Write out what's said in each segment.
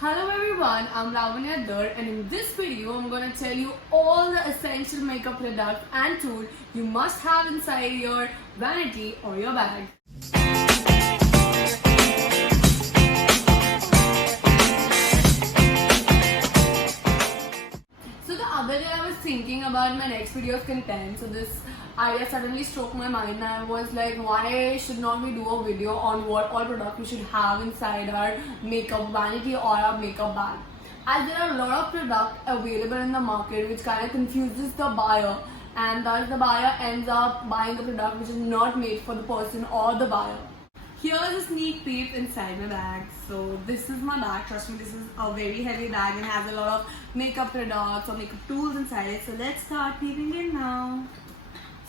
Hello everyone, I'm Lavanya Dar and in this video I'm going to tell you all the essential makeup products and tools you must have inside your vanity or your bag. So the other day I was thinking about my next video's content, so this idea suddenly struck my mind and I was like, why should not we do a video on what all products we should have inside our makeup vanity or our makeup bag? As there are a lot of products available in the market which kind of confuses the buyer, and thus the buyer ends up buying a product which is not made for the person or the buyer. Here's a sneak peek inside my bag. So this is my bag. Trust me, this is a very heavy bag and has a lot of makeup products or makeup tools inside it. So let's start peeping in now.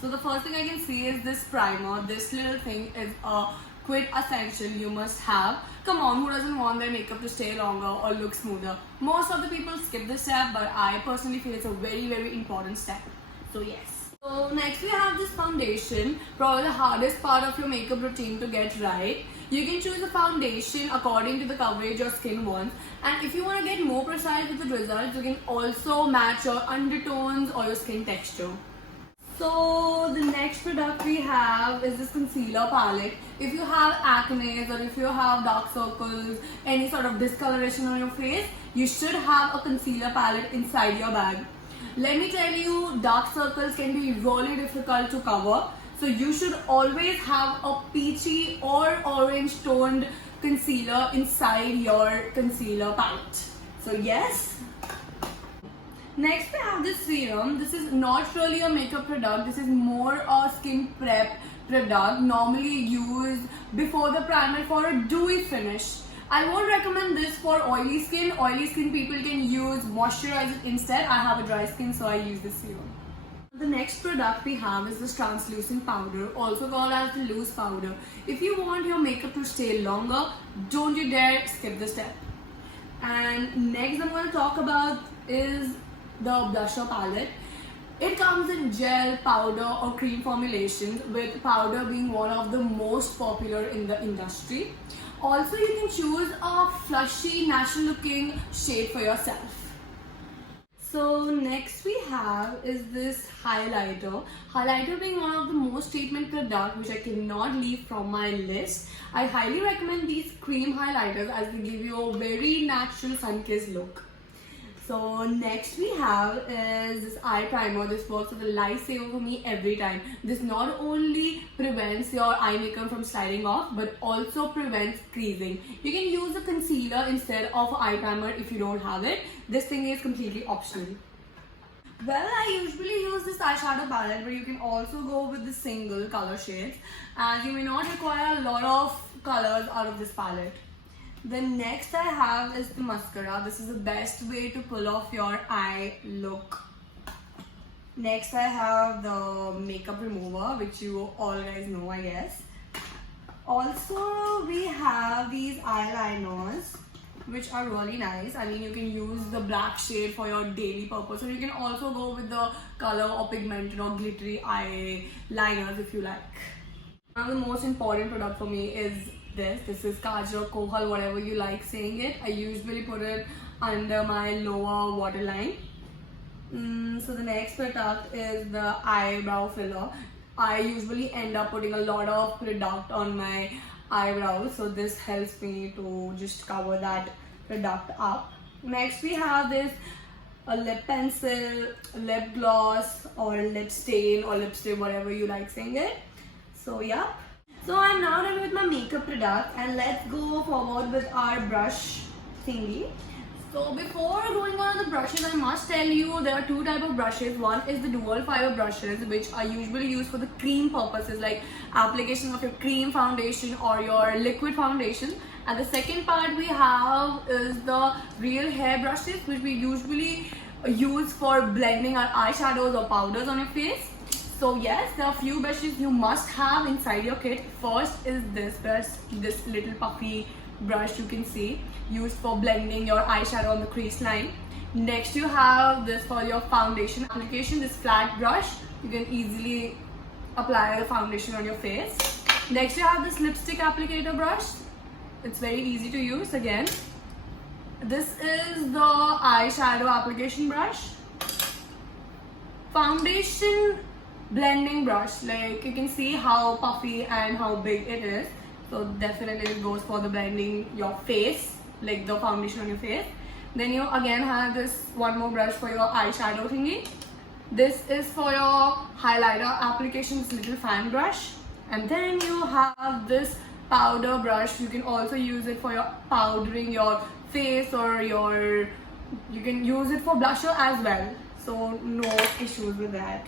So the first thing I can see is this primer. This little thing is a quick essential you must have. Come on, who doesn't want their makeup to stay longer or look smoother? Most of the people skip this step, but I personally feel it's a very important step. So yes. So next we have this foundation, probably the hardest part of your makeup routine to get right. You can choose a foundation according to the coverage your skin wants, and if you want to get more precise with the results, you can also match your undertones or your skin texture. So the next product we have is this concealer palette. If you have acne or if you have dark circles, any sort of discoloration on your face, you should have a concealer palette inside your bag. Let me tell you, dark circles can be really difficult to cover. So you should always have a peachy or orange toned concealer inside your concealer palette. So yes. Next we have this serum. This is not really a makeup product. This is more a skin prep product, normally used before the primer for a dewy finish. I won't recommend this for oily skin. Oily skin people can use moisturizer instead. I have a dry skin, so I use this serum. The next product we have is this translucent powder, also called as the loose powder. If you want your makeup to stay longer, don't you dare skip this step. And next I'm going to talk about is the blusher palette. It comes in gel, powder or cream formulations, with powder being one of the most popular in the industry. Also, you can choose a flushy, natural looking shade for yourself. So next we have is this highlighter. Highlighter being one of the most treatment products which I cannot leave from my list. I highly recommend these cream highlighters as they give you a very natural sun-kissed look. So next we have is this eye primer. This works as a lifesaver for me every time. This not only prevents your eye makeup from sliding off, but also prevents creasing. You can use a concealer instead of eye primer if you don't have it. This thing is completely optional. Well, I usually use this eyeshadow palette, but you can also go with the single color shades, as you may not require a lot of colors out of this palette. The next I have is the mascara. This is the best way to pull off your eye look. Next I have the makeup remover, which you all guys know, I guess. Also we have these eyeliners, which are really nice. I mean, you can use the black shade for your daily purpose, or you can also go with the color or pigmented or glittery eyeliners if you like. One of the most important product for me is this is Kajal, Kohal, whatever you like saying it. I usually put it under my lower waterline. So the next product is the eyebrow filler. I usually end up putting a lot of product on my eyebrows, so this helps me to just cover that product up. Next we have this a lip pencil, lip gloss or lip stain or lipstick, whatever you like saying it. So yeah. So I'm now done with my makeup product, and let's go forward with our brush thingy. So before going on to the brushes, I must tell you there are two types of brushes. One is the dual fiber brushes, which are usually used for the cream purposes, like application of your cream foundation or your liquid foundation. And the second part we have is the real hair brushes, which we usually use for blending our eyeshadows or powders on your face. So yes, there are a few brushes you must have inside your kit. First is this brush, this little puffy brush you can see, used for blending your eyeshadow on the crease line. Next you have this for your foundation application, this flat brush. You can easily apply the foundation on your face. Next you have this lipstick applicator brush. It's very easy to use again. This is the eyeshadow application brush. Foundation blending brush. Like you can see how puffy and how big it is. So definitely it goes for the blending your face, like the foundation on your face. Then you again have this one more brush for your eyeshadow thingy. This is for your highlighter application, this little fan brush. And then you have this powder brush. You can also use it for your powdering your face, or you can use it for blusher as well. So no issues with that.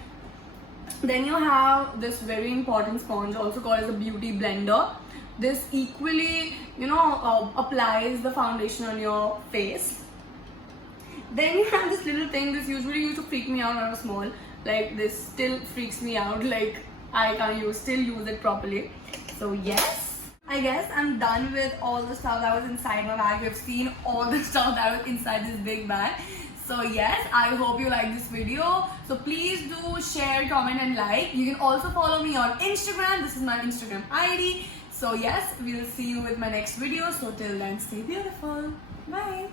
Then you have this very important sponge, also called as a beauty blender. This equally, applies the foundation on your face. Then you have this little thing. This usually used to freak me out when I was small. Like this still freaks me out. Like I can't still use it properly. So yes, I guess I'm done with all the stuff that was inside my bag. We've seen all the stuff that was inside this big bag. So yes, I hope you like this video. So please do share, comment and like. You can also follow me on Instagram. This is my Instagram ID. So yes, we'll see you with my next video. So till then, stay beautiful. Bye.